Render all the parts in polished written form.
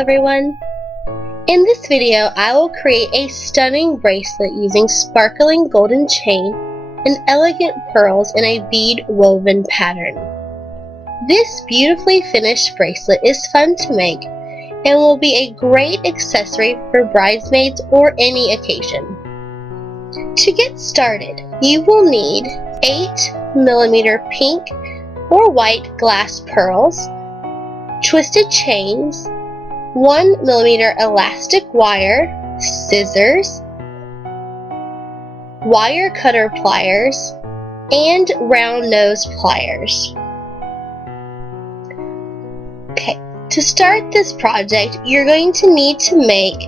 everyone! In this video, I will create a stunning bracelet using sparkling golden chain and elegant pearls in a bead woven pattern. This beautifully finished bracelet is fun to make and will be a great accessory for bridesmaids or any occasion. To get started, you will need 8mm pink or white glass pearls, twisted chains, 1mm elastic wire, scissors, wire cutter pliers, and round nose pliers. Okay, to start this project, you're going to need to make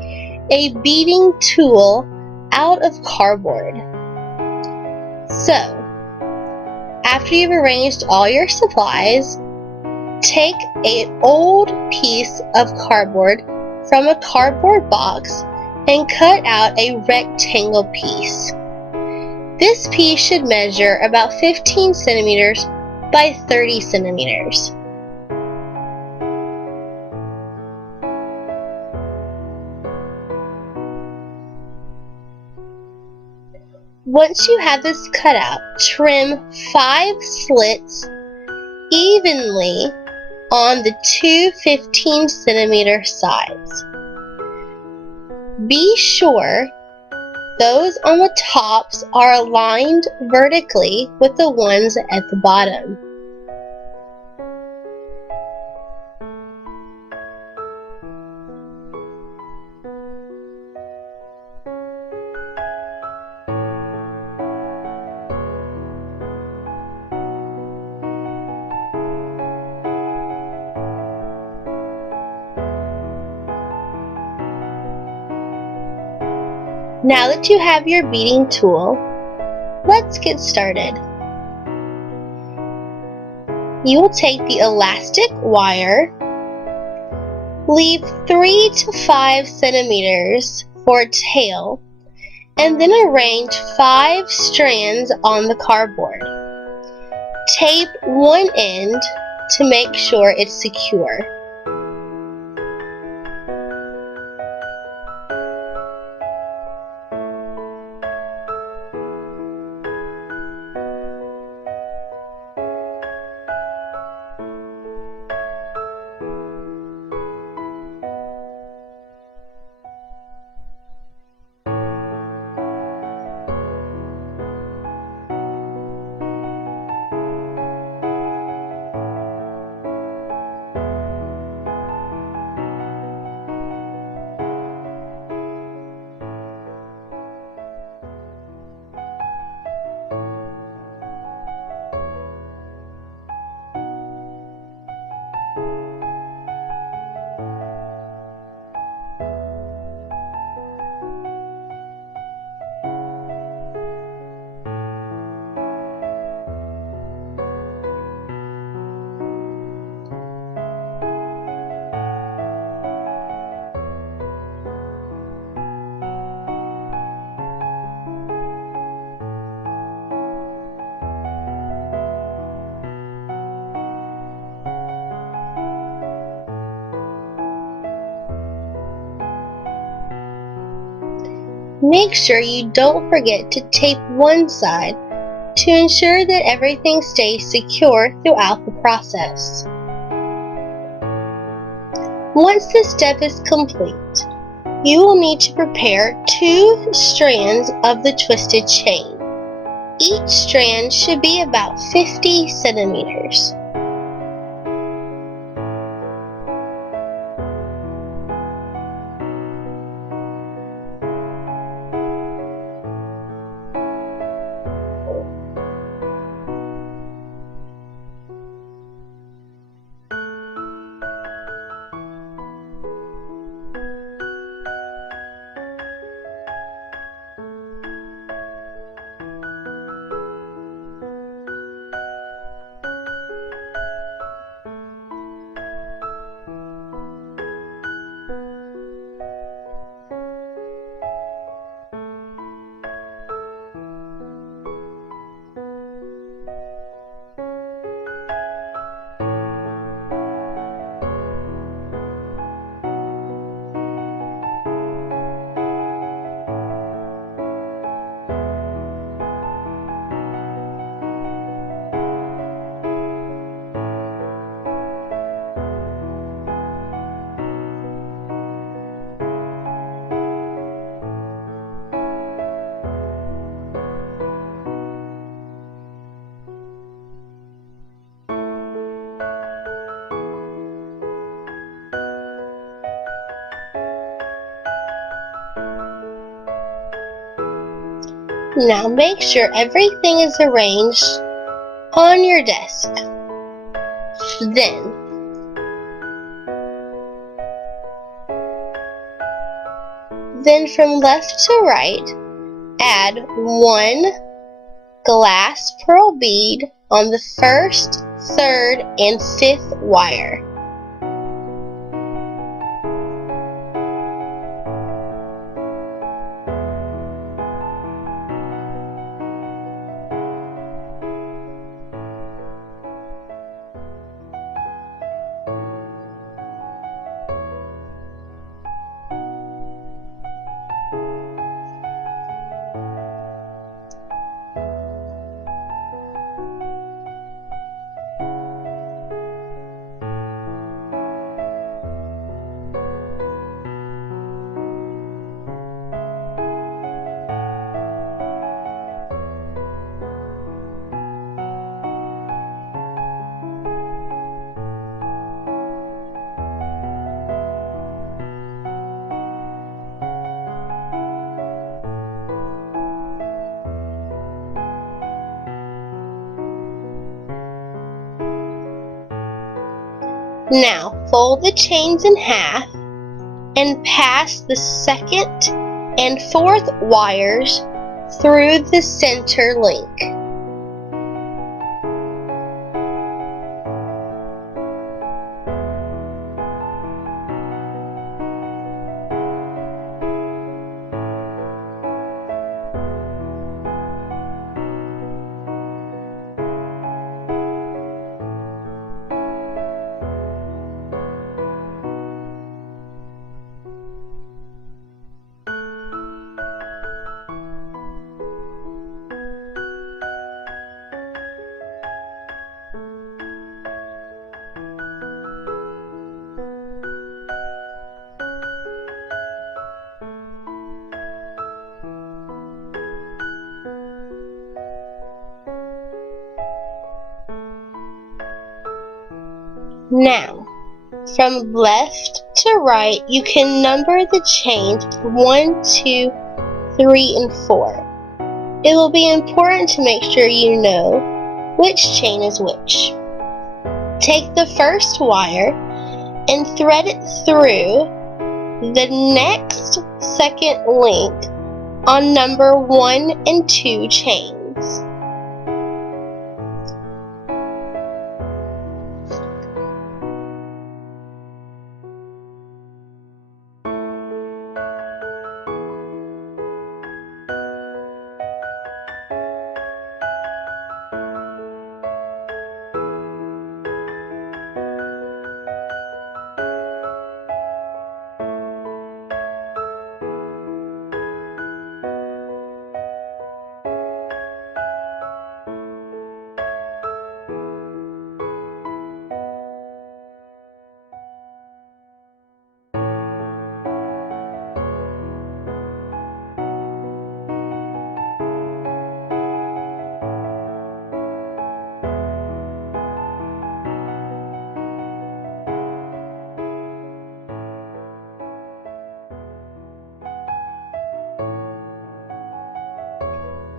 a beading tool out of cardboard. So, after you've arranged all your supplies, take an old piece of cardboard from a cardboard box and cut out a rectangle piece. This piece should measure about 15 centimeters by 30 centimeters. Once you have this cut out, trim 5 slits evenly on the two 15cm sides. Be sure those on the tops are aligned vertically with the ones at the bottom. Now that you have your beading tool, let's get started. You will take the elastic wire, leave 3 to 5 centimeters for a tail, and then arrange 5 strands on the cardboard. Tape one end to make sure it's secure. Make sure you don't forget to tape one side to ensure that everything stays secure throughout the process. Once this step is complete, you will need to prepare 2 strands of the twisted chain. Each strand should be about 50 centimeters. Now make sure everything is arranged on your desk. Then from left to right, add 1 glass pearl bead on the 1st, 3rd, and 5th wire. Now fold the chains in half and pass the 2nd and 4th wires through the center link. Now, from left to right, you can number the chains 1, 2, 3, and 4. It will be important to make sure you know which chain is which. Take the first wire and thread it through the next 2nd link on number 1 and 2 chains.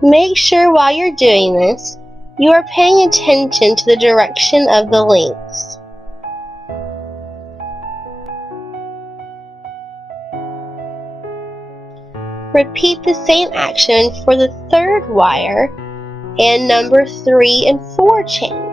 Make sure while you're doing this, you are paying attention to the direction of the links. Repeat the same action for the 3rd wire and number 3 and 4 chains.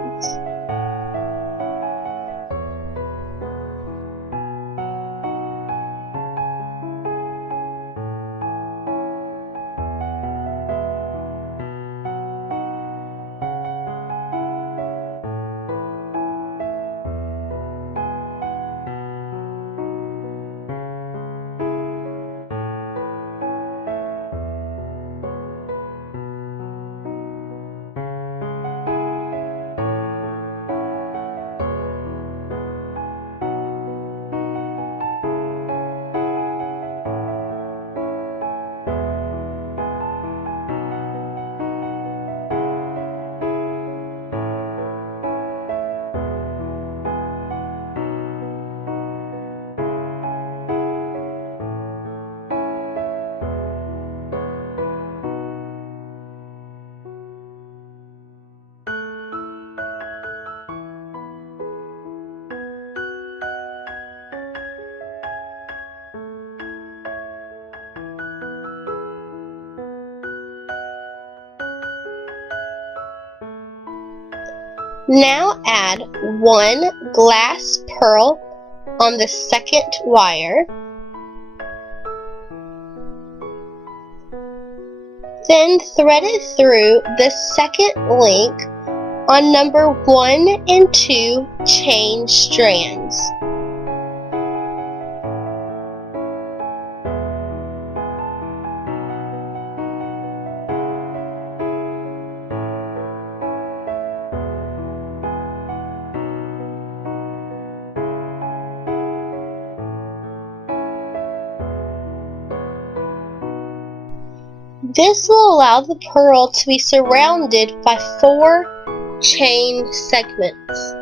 Now add 1 glass pearl on the second wire. Then thread it through the second link on number 1 and 2 chain strands. This will allow the pearl to be surrounded by 4 chain segments.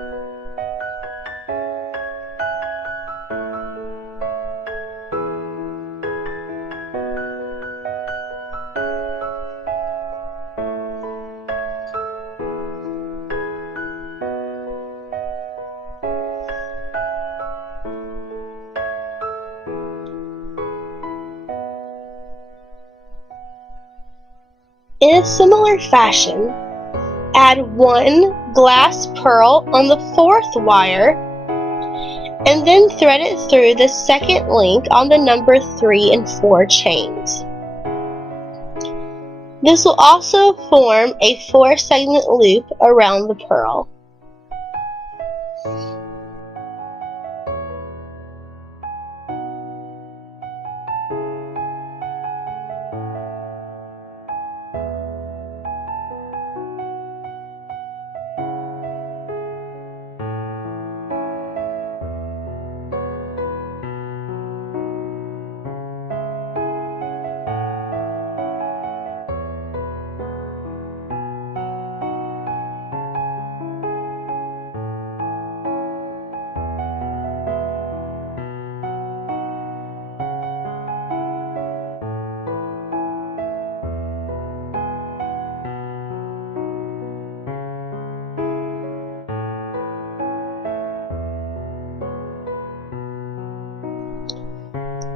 In a similar fashion, add 1 glass pearl on the 4th wire, and then thread it through the second link on the number 3 and 4 chains. This will also form a 4-segment loop around the pearl.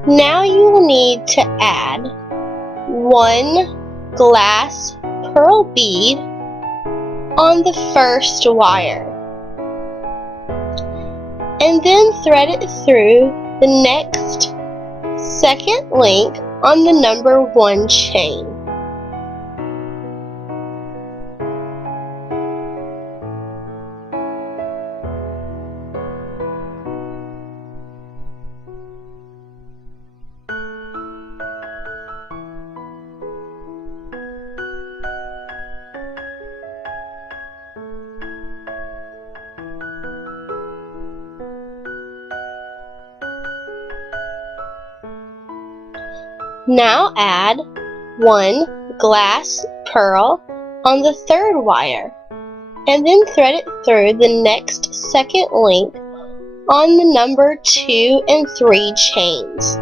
Now you will need to add 1 glass pearl bead on the first wire, and then thread it through the next second link on the number 1 chain. Now add 1 glass pearl on the 3rd wire, and then thread it through the next second link on the number 2 and 3 chains.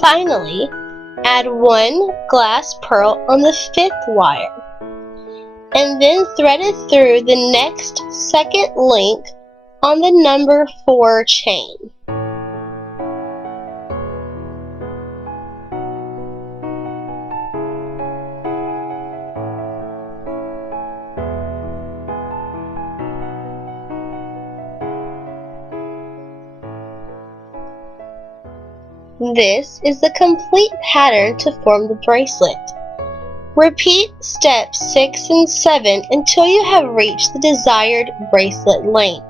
Finally, add 1 glass pearl on the 5th wire, and then thread it through the next second link on the number 4 chain. This is the complete pattern to form the bracelet. Repeat steps 6 and 7 until you have reached the desired bracelet length.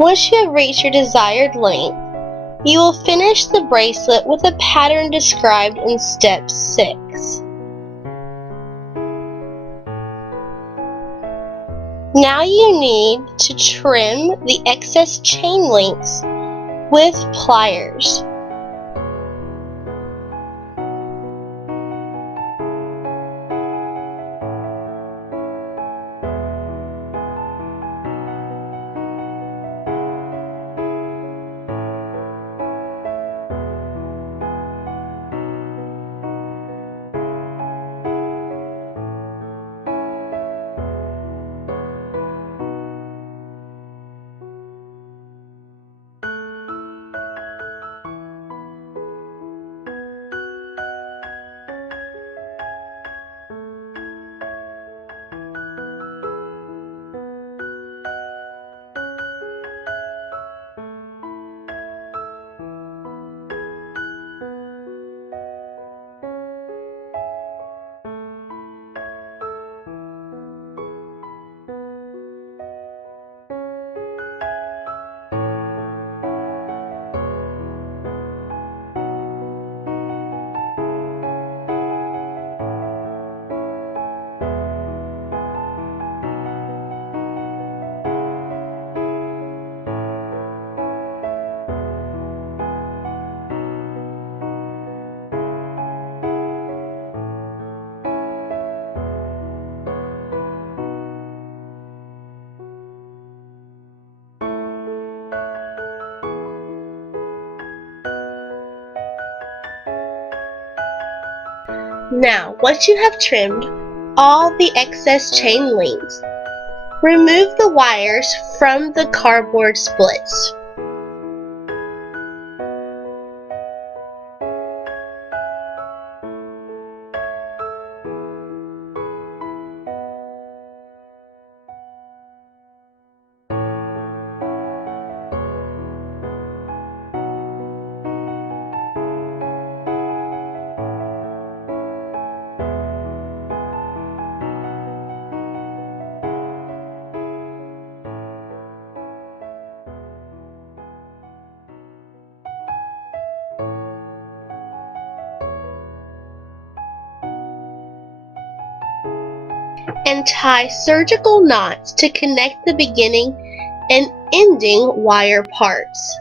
Once you have reached your desired length, you will finish the bracelet with a pattern described in step 6. Now you need to trim the excess chain links with pliers. Now, once you have trimmed all the excess chain links, remove the wires from the cardboard splits. And tie surgical knots to connect the beginning and ending wire parts.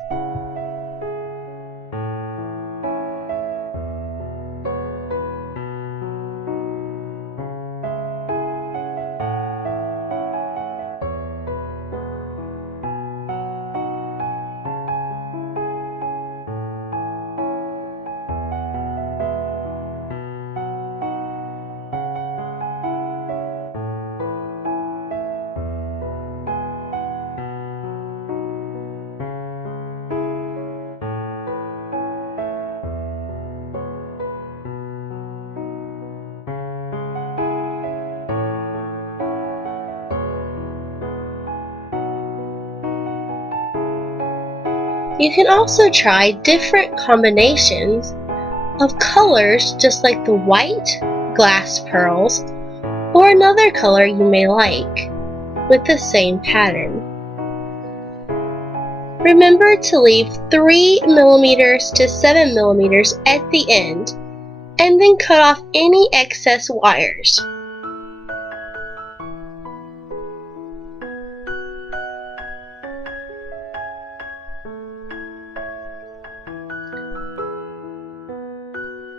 You can also try different combinations of colors, just like the white glass pearls or another color you may like with the same pattern. Remember to leave 3 mm to 7 mm at the end and then cut off any excess wires.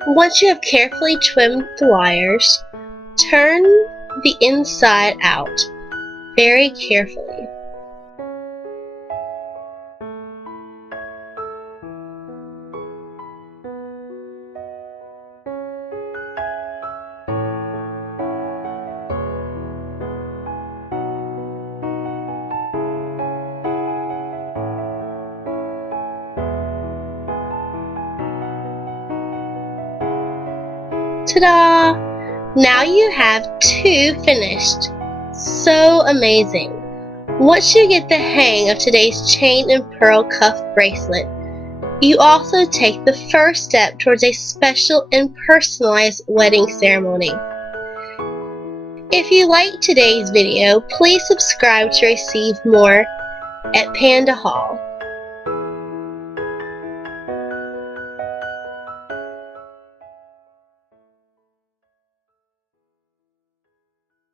Once you have carefully trimmed the wires, turn the inside out very carefully. Ta-da! Now you have 2 finished. So amazing! Once you get the hang of today's chain and pearl cuff bracelet, you also take the first step towards a special and personalized wedding ceremony. If you liked today's video, please subscribe to receive more, at Panda Hall.